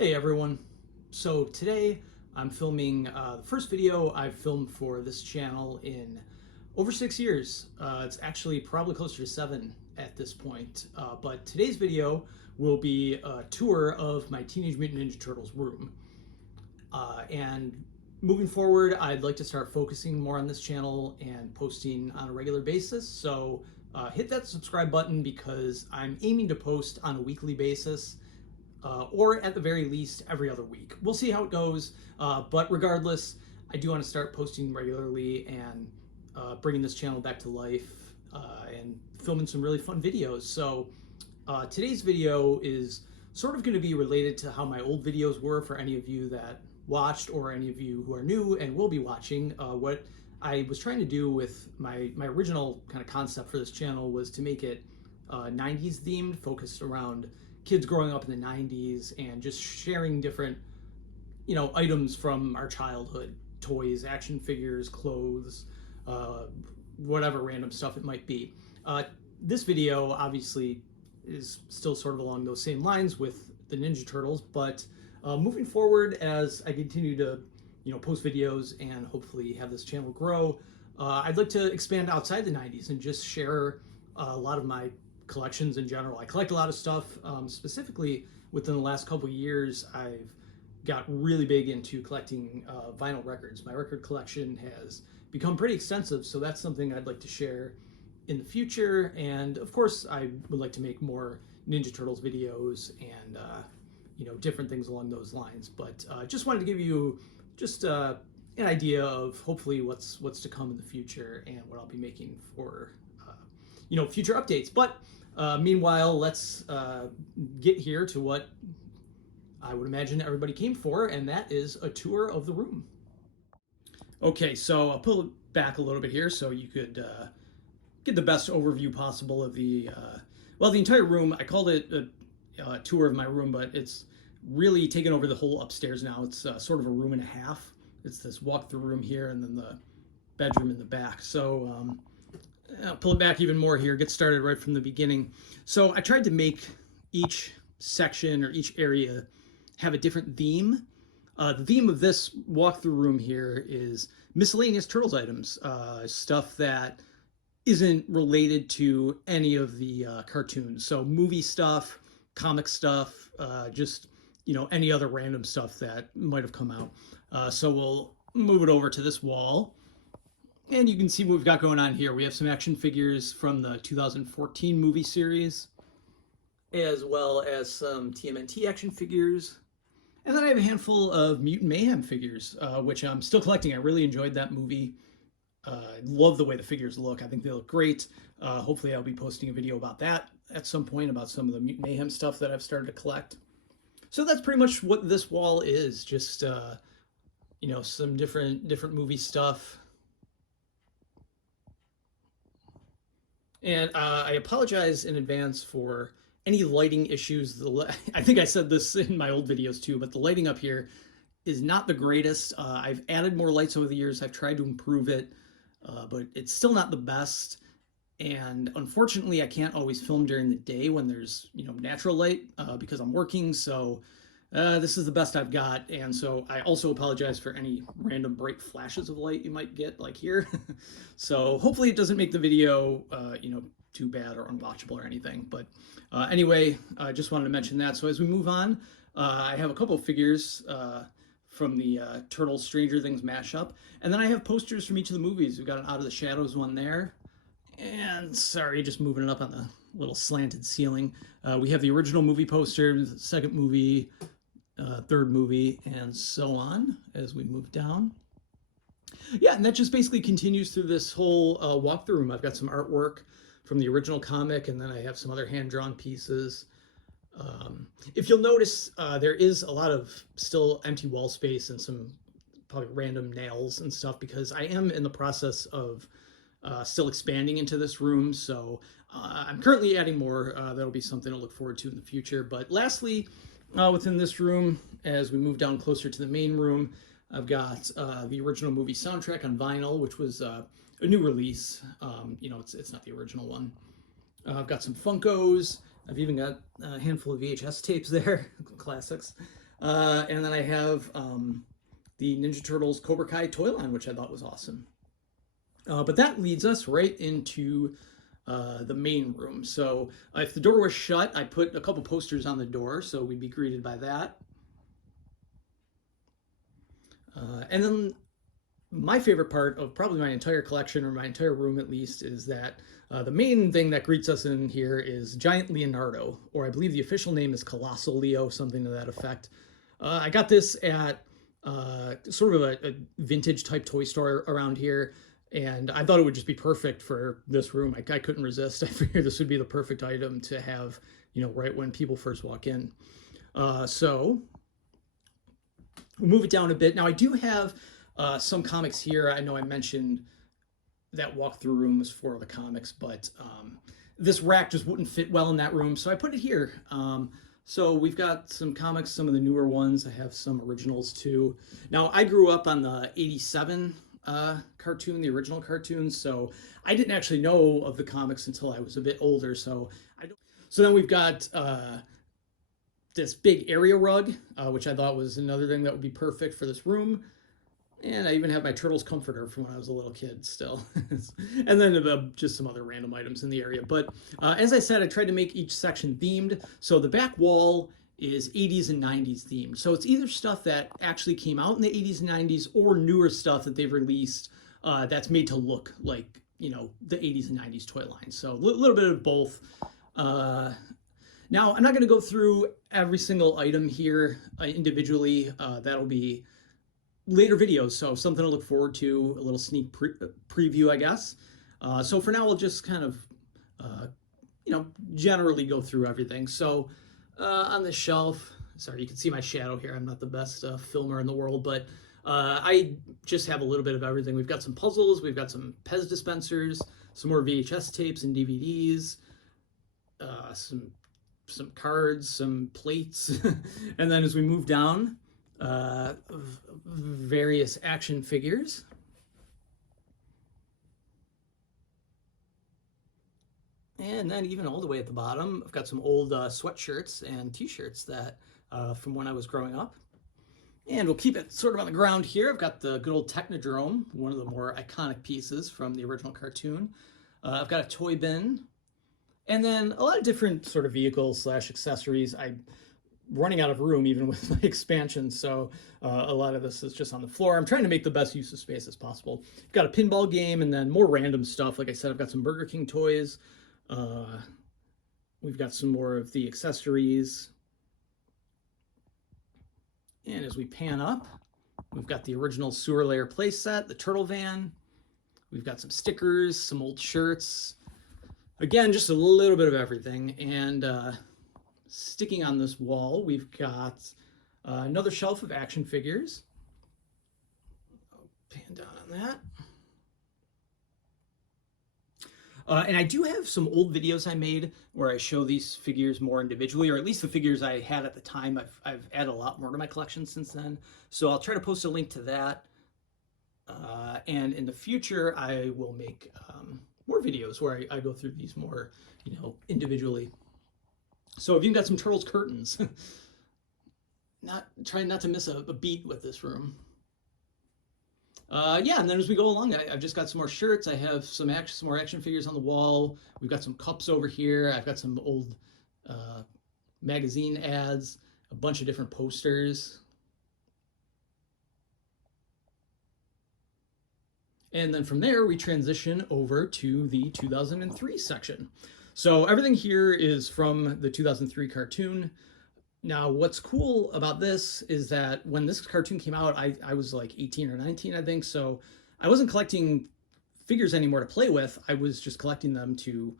Hey everyone. So today I'm filming the first video I've filmed for this channel in over 6 years. It's actually probably closer to 7 at this point. But today's video will be a tour of my Teenage Mutant Ninja Turtles room. And moving forward, I'd like to start focusing more on this channel and posting on a regular basis. So hit that subscribe button because I'm aiming to post on a weekly basis. Or at the very least every other week. We'll see how it goes, but regardless, I do want to start posting regularly and bringing this channel back to life and filming some really fun videos. So today's video is sort of going to be related to how my old videos were for any of you that watched or any of you who are new and will be watching. What I was trying to do with my original kind of concept for this channel was to make it 90s themed, focused around kids growing up in the 90s and just sharing different, items from our childhood, toys, action figures, clothes, whatever random stuff it might be. This video obviously is still sort of along those same lines with the Ninja Turtles, but moving forward as I continue to, post videos and hopefully have this channel grow, I'd like to expand outside the 90s and just share a lot of my collections in general. I collect a lot of stuff. Specifically, within the last couple of years, I've got really big into collecting vinyl records. My record collection has become pretty extensive, so that's something I'd like to share in the future. And of course, I would like to make more Ninja Turtles videos and different things along those lines. But just wanted to give you just an idea of hopefully what's to come in the future and what I'll be making for future updates. But meanwhile, let's get here to what I would imagine everybody came for, and that is a tour of the room. Okay, so I'll pull it back a little bit here so you could get the best overview possible of the entire room. I called it a tour of my room, but it's really taken over the whole upstairs now. It's sort of a room and a half. It's this walk-through room here and then the bedroom in the back. So I'll pull it back even more here, get started right from the beginning. So I tried to make each section or each area have a different theme. The theme of this walkthrough room here is miscellaneous Turtles items, stuff that isn't related to any of the cartoons. So movie stuff, comic stuff, just, any other random stuff that might have come out. So we'll move it over to this wall. And you can see what we've got going on here. We have some action figures from the 2014 movie series, as well as some TMNT action figures. And then I have a handful of Mutant Mayhem figures, which I'm still collecting. I really enjoyed that movie. I love the way the figures look. I think they look great. Hopefully I'll be posting a video about that at some point, about some of the Mutant Mayhem stuff that I've started to collect. So that's pretty much what this wall is, just, some different movie stuff. And I apologize in advance for any lighting issues. I think I said this in my old videos too, but the lighting up here is not the greatest. I've added more lights over the years. I've tried to improve it, but it's still not the best. And unfortunately, I can't always film during the day when there's natural light because I'm working. So this is the best I've got. And so I also apologize for any random bright flashes of light you might get, like here. So hopefully it doesn't make the video, too bad or unwatchable or anything. But anyway, I just wanted to mention that. So as we move on, I have a couple of figures from the Turtles Stranger Things mashup. And then I have posters from each of the movies. We've got an Out of the Shadows one there. And sorry, just moving it up on the little slanted ceiling. We have the original movie poster, the second movie, third movie, and so on as we move down. Yeah, and that just basically continues through this whole walkthrough room. I've got some artwork from the original comic, and then I have some other hand-drawn pieces. If you'll notice, there is a lot of still empty wall space and some probably random nails and stuff because I am in the process of still expanding into this room. So I'm currently adding more. That'll be something to look forward to in the future. But lastly, within this room, as we move down closer to the main room, I've got the original movie soundtrack on vinyl, which was a new release. It's not the original one. I've got some Funkos. I've even got a handful of VHS tapes there, classics. And then I have the Ninja Turtles Cobra Kai toy line, which I thought was awesome. But that leads us right into the main room. So if the door was shut, I put a couple posters on the door so we'd be greeted by that. And then my favorite part of probably my entire collection, or my entire room at least, is that the main thing that greets us in here is Giant Leonardo, or I believe the official name is Colossal Leo, something to that effect. I got this at sort of a vintage type toy store around here, and I thought it would just be perfect for this room. I couldn't resist. I figured this would be the perfect item to have, right when people first walk in. So we'll move it down a bit. Now I do have some comics here. I know I mentioned that walkthrough room was for the comics, but this rack just wouldn't fit well in that room, so I put it here. So we've got some comics, some of the newer ones. I have some originals too. Now I grew up on the '87 cartoon, the original cartoon, so I didn't actually know of the comics until I was a bit older. So then we've got this big area rug, which I thought was another thing that would be perfect for this room. And I even have my Turtles comforter from when I was a little kid still. And then just some other random items in the area. But as I said, I tried to make each section themed. So the back wall is 80s and 90s themed. So it's either stuff that actually came out in the 80s and 90s or newer stuff that they've released that's made to look like, the 80s and 90s toy line. So a little bit of both. Now, I'm not going to go through every single item here individually. That'll be later videos, so something to look forward to, a little sneak preview, I guess. So for now, we'll just kind of, generally go through everything. So on the shelf, sorry, you can see my shadow here. I'm not the best filmer in the world, but I just have a little bit of everything. We've got some puzzles, we've got some Pez dispensers, some more VHS tapes and DVDs, some cards, some plates, and then as we move down, various action figures. And then even all the way at the bottom, I've got some old sweatshirts and t-shirts that from when I was growing up. And we'll keep it sort of on the ground here. I've got the good old Technodrome, one of the more iconic pieces from the original cartoon. I've got a toy bin, and then a lot of different sort of vehicles / accessories. I'm running out of room even with my expansion, so a lot of this is just on the floor. I'm trying to make the best use of space as possible. I've got a pinball game, and then more random stuff. Like I said, I've got some Burger King toys. We've got some more of the accessories. And as we pan up, we've got the original sewer layer playset, the turtle van. We've got some stickers, some old shirts. Again, just a little bit of everything. And sticking on this wall, we've got another shelf of action figures. I'll pan down on that. And I do have some old videos I made where I show these figures more individually, or at least the figures I had at the time. I've added a lot more to my collection since then. So I'll try to post a link to that. And in the future, I will make more videos where I go through these more, individually. So I've even got some Turtles curtains. Trying not to miss a beat with this room. Yeah, and then as we go along, I've just got some more shirts. I have some more action figures on the wall. We've got some cups over here. I've got some old magazine ads, a bunch of different posters. And then from there, we transition over to the 2003 section. So everything here is from the 2003 cartoon. Now, what's cool about this is that when this cartoon came out, I was like 18 or 19, I think. So I wasn't collecting figures anymore to play with. I was just collecting them to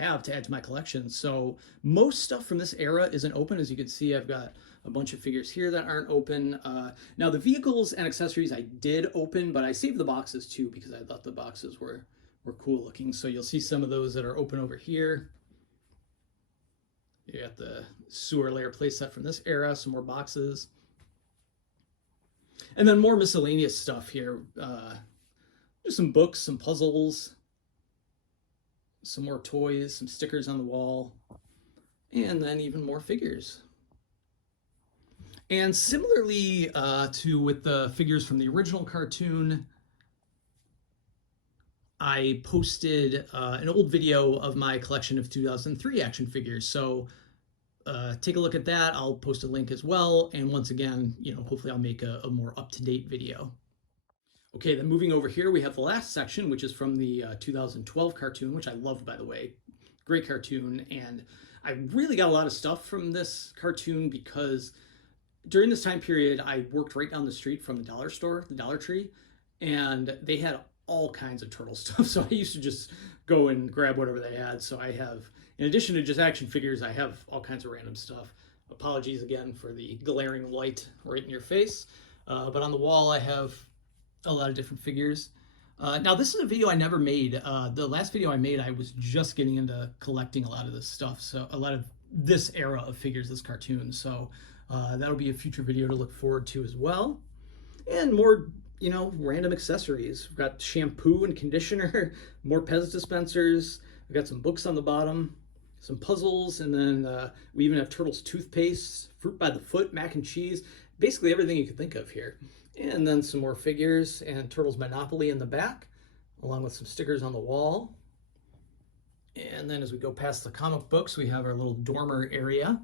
add to my collection. So most stuff from this era isn't open. As you can see, I've got a bunch of figures here that aren't open. Now, the vehicles and accessories I did open, but I saved the boxes too because I thought the boxes were cool looking. So you'll see some of those that are open over here. You got the sewer layer playset from this era, some more boxes. And then more miscellaneous stuff here. Just some books, some puzzles, some more toys, some stickers on the wall, and then even more figures. And similarly to with the figures from the original cartoon, I posted an old video of my collection of 2003 action figures. So take a look at that. I'll post a link as well. And once again, hopefully I'll make a more up-to-date video. Okay, then moving over here, we have the last section, which is from the 2012 cartoon, which I loved, by the way. Great cartoon. And I really got a lot of stuff from this cartoon because during this time period, I worked right down the street from the dollar store, the Dollar Tree, and they had all kinds of turtle stuff. So I used to just go and grab whatever they had. So I have, in addition to just action figures, I have all kinds of random stuff. Apologies again for the glaring light right in your face. But on the wall, I have a lot of different figures. Now, this is a video I never made. The last video I made, I was just getting into collecting a lot of this stuff. So a lot of this era of figures, this cartoon. So that'll be a future video to look forward to as well. And more, random accessories. We've got shampoo and conditioner, more Pez dispensers. We've got some books on the bottom, some puzzles, and then we even have Turtles toothpaste, fruit by the foot, mac and cheese, basically everything you could think of here. And then some more figures and Turtles Monopoly in the back, along with some stickers on the wall. And then as we go past the comic books, we have our little dormer area,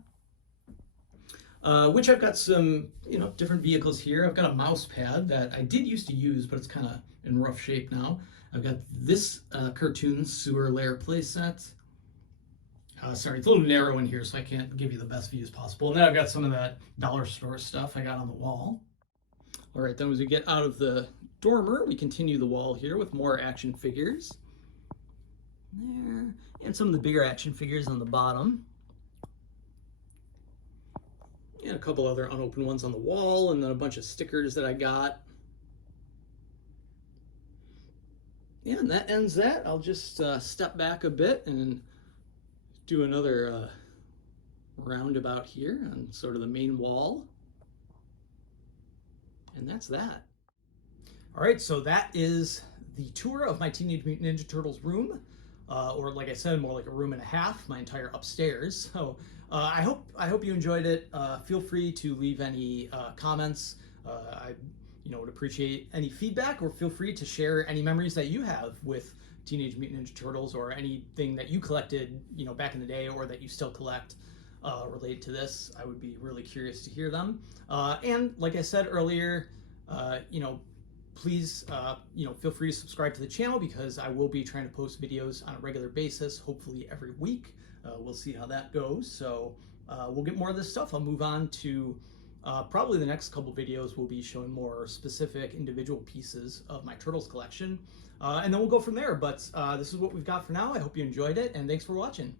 which I've got some, different vehicles here. I've got a mouse pad that I did used to use, but it's kind of in rough shape now. I've got this cartoon sewer lair playset. Sorry, it's a little narrow in here, so I can't give you the best views possible. And then I've got some of that dollar store stuff I got on the wall. All right, then as we get out of the dormer, we continue the wall here with more action figures. There, and some of the bigger action figures on the bottom. And a couple other unopened ones on the wall, and then a bunch of stickers that I got. Yeah, and that ends that. I'll just step back a bit and do another roundabout here on sort of the main wall. And that's that. All right, so that is the tour of my Teenage Mutant Ninja Turtles room, or like I said, more like a room and a half, my entire upstairs. So I hope you enjoyed it. Feel free to leave any comments. I would appreciate any feedback, or feel free to share any memories that you have with Teenage Mutant Ninja Turtles, or anything that you collected, back in the day, or that you still collect related to this. I would be really curious to hear them. And like I said earlier, please, feel free to subscribe to the channel, because I will be trying to post videos on a regular basis, hopefully every week. We'll see how that goes. So we'll get more of this stuff. I'll move on to probably the next couple videos. We'll be showing more specific individual pieces of my Turtles collection. And then we'll go from there. But this is what we've got for now. I hope you enjoyed it, and thanks for watching.